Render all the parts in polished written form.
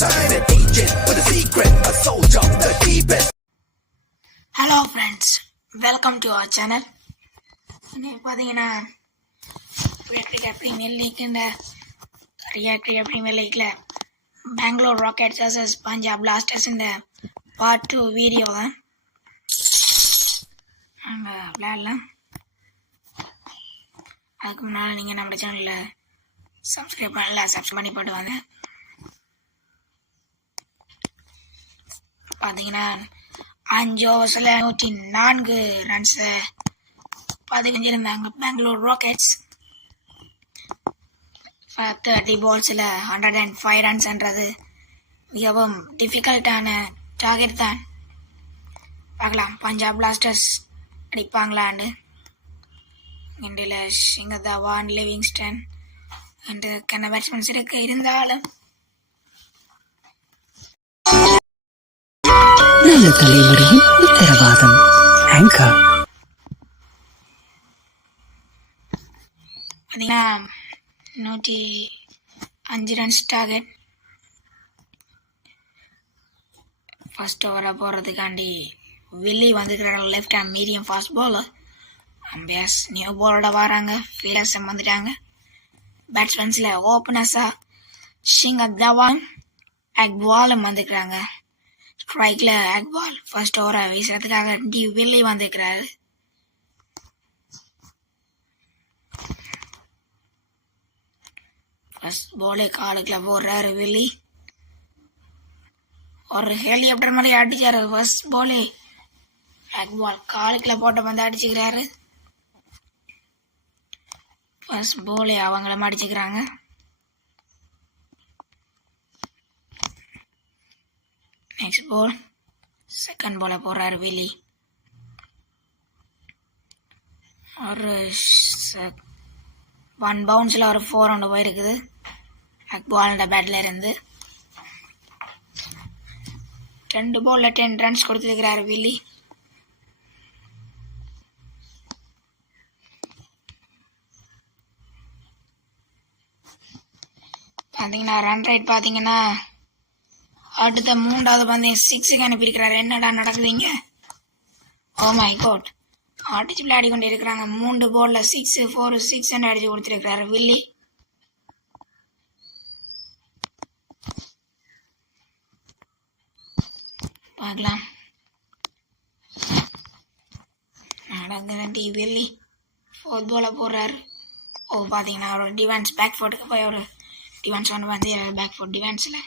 Hello friends, welcome to our channel. இன்னைக்கு பார்த்தீங்கன்னா Premier League Premier League Bengaluru rockets vs Punjab blasters இந்த part 2 video தான் நாங்கள் விளையாடலாம். அதுக்கு முன்னால் நீங்கள் நம்ம சேனலில் சப்ஸ்கிரைப் பண்ணி போட்டு வாங்க. பார்த்தீங்கன்னா 5 ஓவர்ஸில் 104 ரன்ஸை பதிஞ்சிருந்தாங்க பெங்களூர் ராக்கெட்ஸ். 30 பால்ஸில் 105 ரன்ஸ்ன்றது மிகவும் டிஃபிகல்ட்டான டார்கெட் தான். பார்க்கலாம் பஞ்சாப் பிளாஸ்டர்ஸ் அடிப்பாங்களான்னு. இண்டியில் சிங்க தவான், லிவிங்ஸ்டன் அண்டு கண்ண பேட்ஸ்மேன்ஸ் இருக்கு. இருந்தாலும் நல்ல தலைமுறையின் உத்தரவாதம் ஆங்கர். பார்த்தீங்கன்னா 105 ரன்ஸ் டார்கெட். ஃபர்ஸ்ட் ஓவரை போடுறதுக்காண்டி வில்லி வந்துக்கிறாங்க, left hand medium fast bowler. Umpires new பாலோட வராங்க, ஃபீல்டர்ஸ் வந்துட்டாங்க. பேட்ஸ்மேன்ஸில் ஓப்பனர்ஸாக ஷிங்க தவான், அக்வாலும் வந்துக்கிறாங்க. ஸ்ட்ரைக்கில் அக்வால் ஃபர்ஸ்ட் ஓவரை வீசுறதுக்காக டி வில்லி வந்துக்கிறாரு. ஃபர்ஸ்ட் பாலே காலுக்குள்ள போடுறாரு வில்லி. ஒரு ஹெலிகாப்டர் மாதிரி அடிச்சாரு. ஃபர்ஸ்ட் பாலே அக்வால் காலுக்குள்ள போட்ட வந்து அடிச்சுக்கிறாரு. ஃபர்ஸ்ட் பாலே அவங்களும் அடிச்சுக்கிறாங்க. நெக்ஸ்ட் பால் செகண்ட் பாலை போடுறாரு வில்லி. ஒரு 1 பவுன்ஸில் ஒரு 4 ரவுண்டு போயிருக்குது அக்பாலோட பேட்டில் இருந்து. 2 பாலில் 10 ரன்ஸ் கொடுத்துருக்கிறாரு வில்லி. பார்த்தீங்கன்னா ரன் ரேட் பார்த்தீங்கன்னா அடுத்த 3வது பந்தயம் 6க்கு அனுப்பியிருக்கிறாரு. என்னடா நடக்குதுங்க? ஓ மை காட், அடிச்சு விளையாடி கொண்டு இருக்கிறாங்க. 3 பால்ல 6, 4, 6 அடிச்சு கொடுத்துருக்கிறாரு வில்லி. பார்க்கலாம் நடக்குது. வில்லி 4th பாலை போடுறாரு. ஓ பார்த்தீங்கன்னா ஒரு டிஃபென்ஸ் பேக் ஃபுட்டுக்கு போய் ஒரு டிஃபென்ஸ் ஒன்று வந்து back food டிஃபென்ஸில்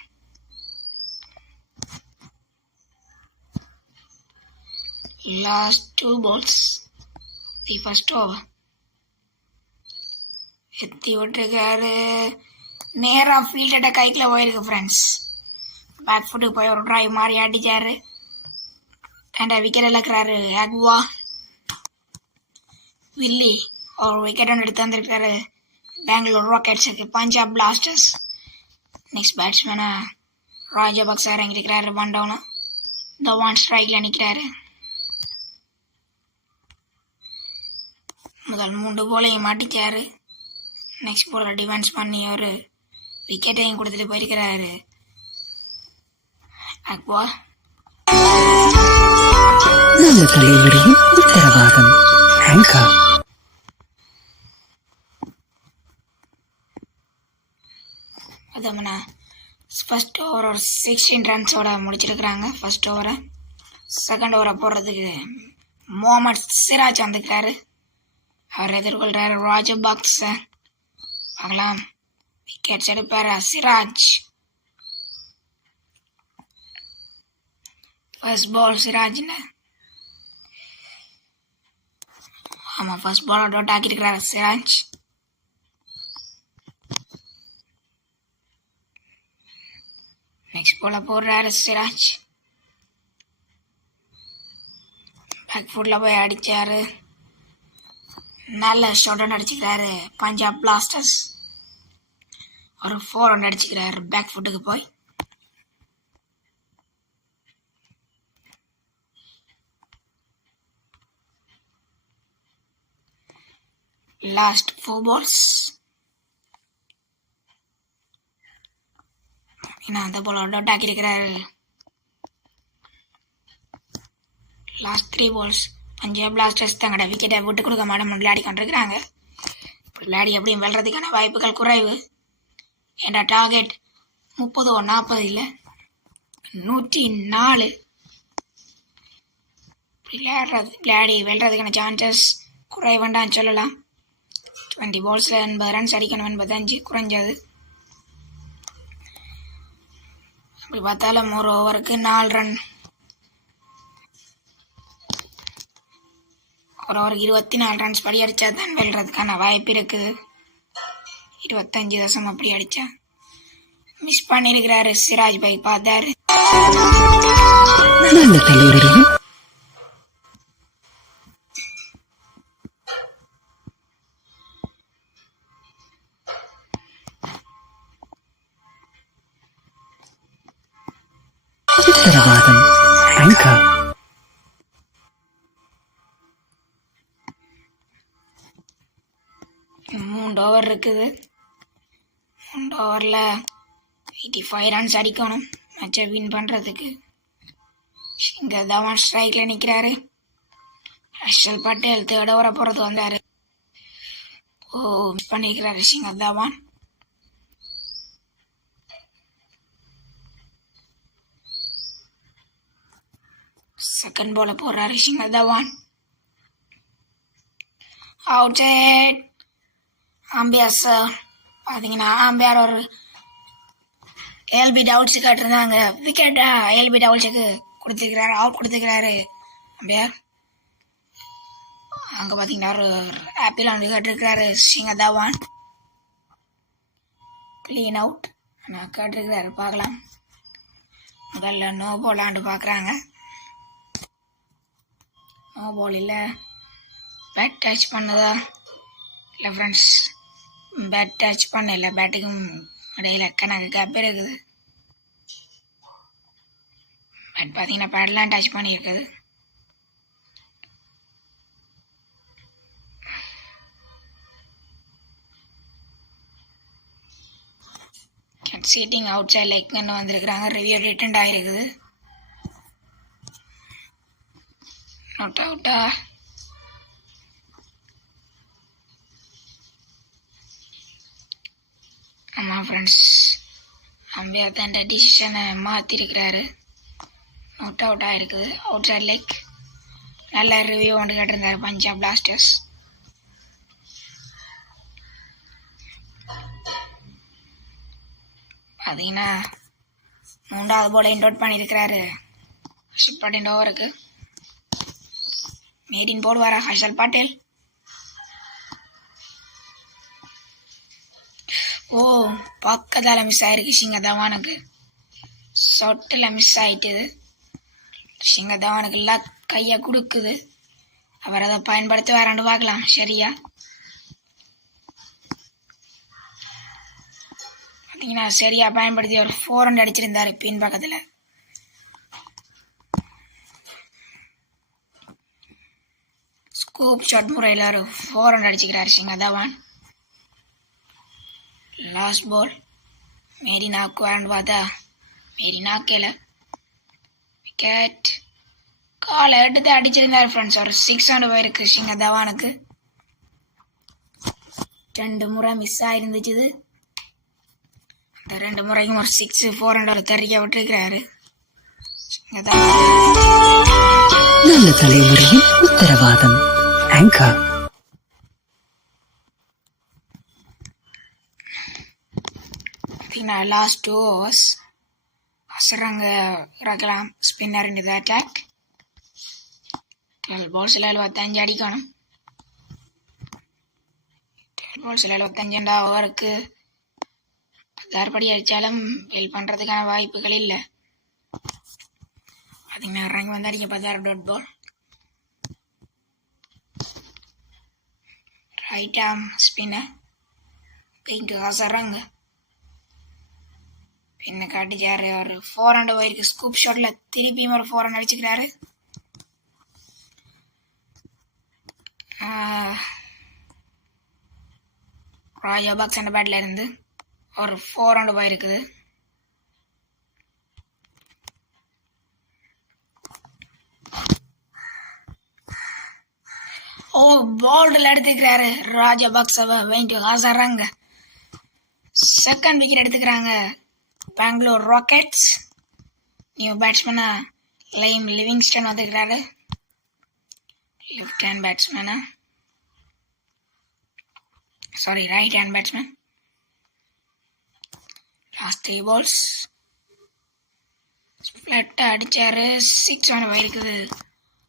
last 2 balls the first over எத்தி விட்டுருக்காரு. நேரா ஃபீல்ட கைக்குள்ள போயிருக்கு ஃப்ரெண்ட்ஸ். பேக் ஃபுட்டுக்கு போய் ஒரு ட்ரைவ் மாதிரி அடிச்சாரு. அண்ட் விக்கெட் இழக்கிறாரு அக்வா. வில்லி ஒரு விக்கெட் ஒன்று எடுத்து வந்திருக்காரு பெங்களூர் ராக்கெட்ஸுக்கு. பஞ்சாப் பிளாஸ்டர்ஸ் நெக்ஸ்ட் பேட்ஸ்மேனா ராஜபக்சா இறங்கியிருக்கிறாரு. 1 டவுனா தவான் ஸ்ட்ரைக்கில் நிற்கிறாரு. முதல் 3 போலையும் மாட்டிச்சாரு. நெக்ஸ்ட் போல டிஃபென்ஸ் பண்ணி ஒரு விக்கெட்டையும் கொடுத்துட்டு போயிருக்கிறாரு அக்வா. நல்ல தலைமுறையின் உத்தரவாதம் ஆங்கர். அதோம்னா ஃபர்ஸ்ட் ஓவர் ஒரு 16 ரன்ஸோட முடிச்சிருக்கிறாங்க ஃபர்ஸ்ட் ஓவரை. செகண்ட் ஓவரை போடுறதுக்கு முகமது சிராஜ் வந்துக்கிறாரு. அவர் எதிர்கொள்றாரு ராஜபக்ச. பார்க்கலாம் விக்கெட்ஸ் எடுப்பாரு சிராஜ். ஃபர்ஸ்ட் பால் சிராஜ்ல ஆமா ஃபர்ஸ்ட் பால் டோட் ஆக்கியிருக்கிறாரு சிராஜ். நெக்ஸ்ட் பால போடுறாரு சிராஜ். பேக் ஃபுட்ல போய் அடிச்சாரு. நல்ல ஷாட் ஒன்று அடிச்சுக்கிறாரு பஞ்சாப் பிளாஸ்டர்ஸ். ஒரு 4 ரன் அடிச்சுக்கிறாரு பேக் ஃபுட்டுக்கு போய். லாஸ்ட் 4 balls நான் அந்த போல டவுட் ஆக்கியிருக்கிறாரு. லாஸ்ட் 3 பால்ஸ் பஞ்சாப் பிளாஸ்டர்ஸ் தங்களோட விக்கெட்டை விட்டு கொடுக்க மாட்டோம் விளையாடி கொண்டிருக்கிறாங்க. இப்படி விளையாடி எப்படியும் வெல்றதுக்கான வாய்ப்புகள் குறைவு. என்ற டார்கெட் 30-40 இல்லை 104. விளையாடி வெல்றதுக்கான சான்சஸ் குறைவண்டான்னு சொல்லலாம். 20 பால்ஸில் 80 ரன்ஸ் அடிக்கணும், 85 குறைஞ்சது. அப்படி பார்த்தாலும் ஒரு ஓவருக்கு 4 ரன், ஒரு ஓவருக்கு 24 ரன்ஸ் படி அடித்தா தான் வெல்றதுக்கான வாய்ப்பு இருக்குது. 25 தசம் அப்படி அடித்தா மிஸ் பண்ணியிருக்கிறாரு. சிராஜ் பாய் பார்த்தாரு. நல்ல தலைவரையும் உத்தரவாதம். ஆங்கர் 3 ஓவர் இருக்குது. 3 ஓவரில் 85 ரன்ஸ் அடிக்கணும் மேட்சை வின் பண்ணுறதுக்கு. ஷிங்கர் தவான் ஸ்ட்ரைக்கில் நிற்கிறாரு. ஹர்ஷல் பட்டேல் தேர்ட் ஓவரை போகிறது வந்தார். மிஸ் பண்ணியிருக்கிறாரு ஷிங்கர் தவான். செகண்ட் பால போடுறாரு Shikhar Dhawan. Outside. Umpire sir பார்த்தீங்கன்னா ஆம்பியர் ஒரு எல்பி டவுட்ஸு கேட்டிருந்தாங்க. விக்கெட்டா எல்பி டவுட்ஸுக்கு கொடுத்துருக்கிறாரு, அவுட் கொடுத்துருக்கிறாரு அம்பியர். அங்கே பார்த்தீங்கன்னா ஒரு ஆப்பிள் வந்து கேட்டிருக்கிறாரு ஷிங்கர் தவான். க்ளீன் அவுட் ஆனால் கேட்டிருக்கிறாரு. பார்க்கலாம். முதல்ல நோ பால் ஆண்டு பார்க்குறாங்க. நோ பால் இல்லை, பேட் டச் பண்ணுதா இல்லை ஃப்ரெண்ட்ஸ், பேட் டச் பண்ணல. பேட்டுக்கும் இடையில கணக்கு கேப் இருக்குது. பேட் பார்த்தீங்கன்னா பேட்லாம் டச் பண்ணியிருக்குது. சீட்டிங் அவுட் சைட் லைக்னு வந்திருக்கிறாங்க. ரிவ்யூ ரிட்டர்ன் ஆகிருக்குது. நாட் அவுட்டா? ஆமாம் ஃப்ரெண்ட்ஸ், அம்பையர் தான் டிசிஷனை மாற்றிருக்கிறாரு. நாட் அவுட் ஆகிருக்குது. Outside like. நல்ல ரிவ்யூ ஒன்று கேட்டிருந்தாரு பஞ்சாப் பிளாஸ்டர்ஸ். பார்த்தீங்கன்னா 3வது போல இன்டோட் பண்ணியிருக்கிறாரு ஹர்ஷல் பட்டேல். ஓவருக்கு மேடின் போடுவாரா ஹர்ஷல் பட்டேல்? பக்கத்தால் மிஸ் ஆயிருக்கு ஷிங்கர் தவானுக்கு. சொட்டில் மிஸ் ஆயிட்டுது. ஷிங்கர் தவானுக்கு எல்லாம் கையை கொடுக்குது. அவர் அதை பயன்படுத்துவாரான்னு பார்க்கலாம். சரியா பார்த்தீங்கன்னா சரியா பயன்படுத்தி ஒரு 400 அடிச்சிருந்தாரு பின் பக்கத்தில். ஸ்கூப் ஷாட் முறையில் ஒரு 400 அடிச்சுக்கிறார் ஷிங்கர் தவான். லாஸ்ட் பால் மேரி நாக்குவான்னு பார்த்தா மேரி நாக்கல. விக்கெட். காலை எடுத்து அடிச்சிருந்தார் ஃப்ரெண்ட்ஸ். ஒரு 600 போயிருக்கு ஷிங்கர் தவானுக்கு. 2 முறை மிஸ் ஆயிருந்துச்சு. அந்த 2 முறைக்கும் ஒரு 6 400 தெரிவிக்க விட்டுருக்கிறாரு ஷிங்கர் தவான். நல்ல தலைமுறையின் உத்தரவாதம். ஆங்கர் லாஸ்ட் 2 ஓவர்ஸ் அசரங்க இறக்கலாம் ஸ்பின்னர் இன் தி அட்டாக். 12 பால்ஸில் 75 அடிக்கணும். 12 பால்ஸில் 75 ஓவருக்கு 16 படி அடித்தாலும் வெல் பண்ணுறதுக்கான வாய்ப்புகள் இல்லை. பார்த்தீங்கன்னா இறங்கி வந்து அடிக்க 16 dot ball. Right arm spinner பெயிண்ட் அசரங்க பின்ன காட்டிச்சாரு. ஒரு 400 போயிருக்கு. ஸ்கூப் ஷாட்ல திருப்பியும் ஒரு 400 அடிச்சுக்கிறாரு. ராஜா பாக்ஸ் அந்த பேட்ல இருந்து ஒரு 400 போயிருக்குது. ஓ போல்டில் எடுத்துக்கிறாரு ராஜபக்சவ வெயிட்டு ஹாசராங்க. செகண்ட் விக்கெட் எடுத்துக்கிறாங்க பெங்களூர் ராக்கெட்ஸ். நியூ பேட்ஸ்மேனா லைம் லிவிங்ஸ்டன் வந்துக்கிறாரு, லெஃப்ட் ஹேண்ட் பேட்ஸ்மேனா sorry right hand batsman. Last 3 balls ஸ்பிளட் அடிச்சாரு, 6 ஆன் போயிருக்குது.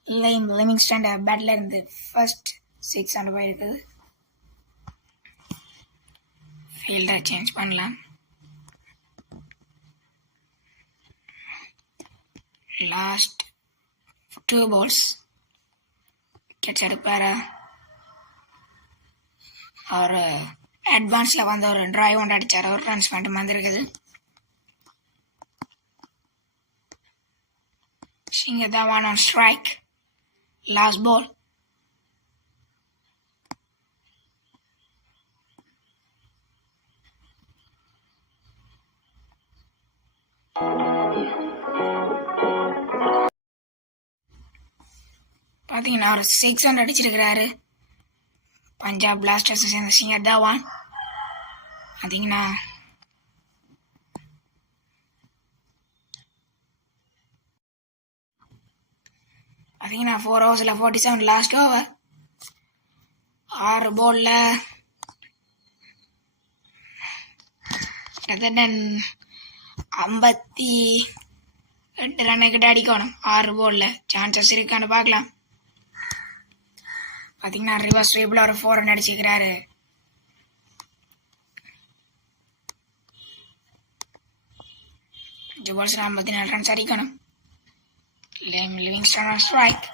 லைம் லிவிங்ஸ்டன் பேட்ல இருந்து ஃபர்ஸ்ட் 6 ஆன் போயிருக்குது. ஃபீல்டர் சேஞ்ச் பண்ணலாம். லாஸ்ட் 2 balls விக்கெட்ஸ் எடுப்பாரா? அவர் அட்வான்ஸில் வந்து ஒரு டிரைவ் ஒன்று அடித்தார், ஒரு ரன்ஸ் மட்டும் வந்திருக்குது. Shikhar Dhawan on strike. Last ball. பார்த்தீங்கன்னா ஒரு 6 ரன் அடிச்சிருக்கிறாரு பஞ்சாப் பிளாஸ்டர்ஸ் சேர்ந்த சிங்கர் தவான். பார்த்தீங்கன்னா பார்த்தீங்கன்னா 4 overs 47 லாஸ்ட் ஓவர். 6 ballல கிட்டத்தட்ட 58 ரன் கிட்ட அடிக்கணும். 6 ballல சான்சஸ் இருக்கான்னு பார்க்கலாம். பார்த்தீங்கன்னா ரிவர்ஸ் ஸ்வீப்ல ஒரு 4 ரன் அடிச்சுக்கிறாரு. ஜுபால்ஸ் 54 ரன்ஸ் அடிக்கணும். Liam Livingstone strike.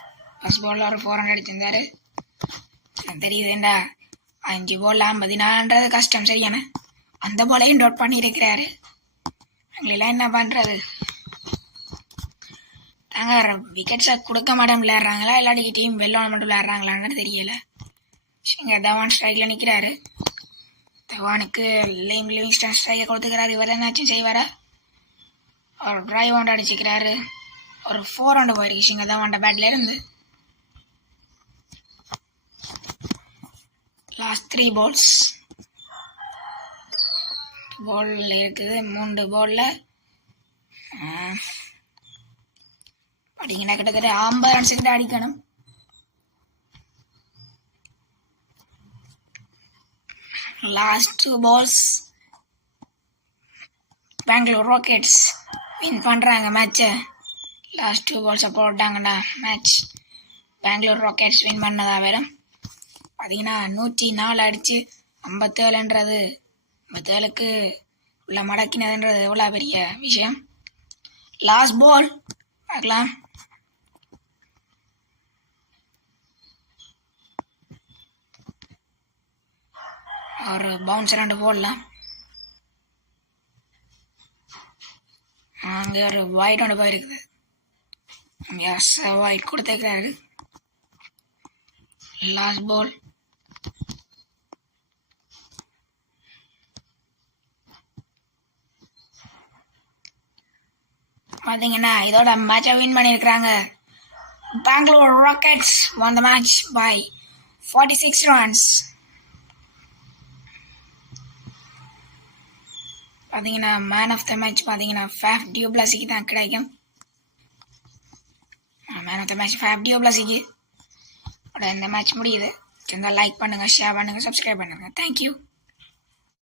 ஃபர்ஸ்ட் பால்ல ஒரு 4 ரன் அடிச்சிருந்தாரு. தெரியுதுண்டா 5 ball 54ன்றது கஷ்டம் சரியான. அந்த பாலையும் டோட் பண்ணியிருக்கிறாரு. எங்களெல்லாம் என்ன பண்றது? தாங்க விக்கெட்ஸை கொடுக்க மாட்டோம் விளையாடுறாங்களா இல்லாட்டி டீம் வெள்ளோன மட்டும் விளையாடுறாங்களான்னு தெரியல. இங்கே தவான் ஸ்ட்ரைக்கில் நிற்கிறாரு. தவானுக்கு லைம் லிவிங்ஸ்டன் ஸ்ட்ரைக்கை கொடுத்துக்கிறாரு. இவர் என்னாச்சும் செய்வாரா? ஒரு டிரைவ் ஒன்று அடிச்சுக்கிறாரு. ஒரு 4 ரன் போயிருக்கு இங்கே தவான்ட பேட்ல இருந்து. லாஸ்ட் 3 balls பால் இருக்குது. 3 ballல பார்த்தீங்கன்னா கிட்டத்தட்ட 50 ரன்ஸ் கிட்ட அடிக்கணும். Last 2 balls Bengaluru rockets win பண்ணுறாங்க மேட்சை. லாஸ்ட் 2 balls போட்டாங்கன்னா மேட்ச் பெங்களூர் ராக்கெட்ஸ் வின் பண்ணதா வரும். பார்த்தீங்கன்னா 104 அடித்து 57ன்றது 57க்கு உள்ள மடக்கினதுன்றது எவ்வளோ பெரிய விஷயம். லாஸ்ட் பால் பார்க்கலாம். ஒரு பவுன்ஸ் 2 போடலாம். அங்கே ஒரு ஒயிட் ஒன்று போயிருக்குது. ஒயிட் கொடுத்துருக்கிறாரு. Last ball. பார்த்தீங்கன்னா இதோட மேட்சை வின் பண்ணியிருக்கிறாங்க. Bangalore rockets won the match by 46 runs. பார்த்தீங்கன்னா மேன் ஆஃப் த மேட்ச் பார்த்தீங்கன்னா ஃபேஃப் டியூப்ளஸிக்கு தான் கிடைக்கும். Man of the match Faf டியூப்ளஸிக்கு. இந்த மேட்ச் முடியுது. லைக் பண்ணுங்கள், ஷேர் பண்ணுங்கள், சப்ஸ்கிரைப் பண்ணுங்கள். தேங்க்யூ.